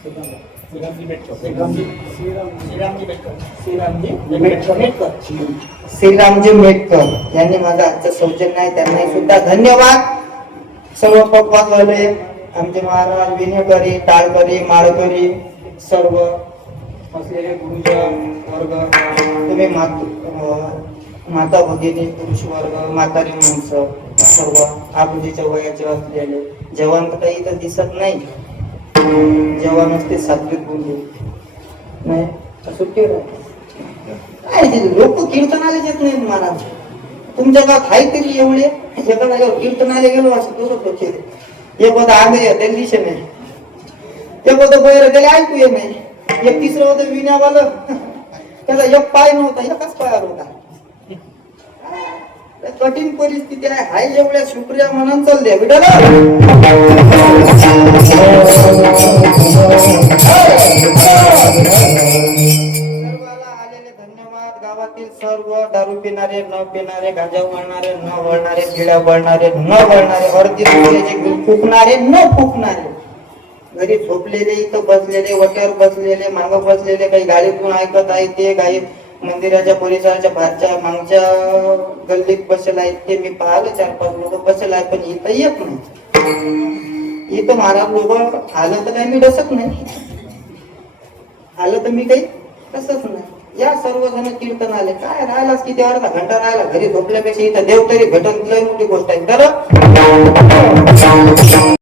श्रीरामजी मेटकर यांनी माझा आजचं सौजन्य आहे, त्यांनाही सुद्धा धन्यवाद. सर्व पक्वादवाले आमचे महाराज विनेकरी, टाळकरी, माळकरी, सर्व असलेले गुरुजन वर्ग, तुम्ही माता भगिनी, पुरुष वर्ग, म्हातारी माणसं, सर्व आबूजीच्या वयाचे असलेले जवान तर काही इथं दिसत नाही. जवान असते सात्विक बोलले नाही सुट्टी काय लोक कीर्तनाला येत नाहीत महाराज. तुमच्या गावात आहे तरी एवढे एका जागेवर कीर्तनाला गेलो असं दोघं लोक एक होता आंधळे त्याला दिशे नाही, ते होतं बैर त्याला ऐकू येत नाही, एक तिसरं होतं विण्यावालं त्याचा एक पाय नव्हता एकाच पायावर होता. कठीण परिस्थिती आहे. हाय एवढ्या शुक्रिया म्हणून चालले विडाला आलेले धन्यवाद. गावातील सर्व दारू पिणारे, न पिणारे, गांजा वळणारे, न वळणारे, गिळ्या वळणारे, न वळणारे, अर्धी फुकणारे, न फुकणारे, घरी झोपलेले, इथं बसलेले, वट्यावर बसलेले, मागं बसलेले, काही गाडीतून ऐकत आहे ते, काही मंदिराच्या परिसराच्या बाहेरच्या मागच्या गल्लीत बसेल आहेत ते मी पाहिलं 4-5 लोक बसेल आहे, पण इथं येत नाही. इथं महाराज लोक आलं तर काही मी डसत नाही, आलं तर मी काही डसत नाही. या सर्वजण कीर्तन आले काय राहिलाच किती अर्धा घंटा राहिला, घरी झोपल्यापेक्षा इथं देव तरी भेटत लय मोठी गोष्ट आहे. तर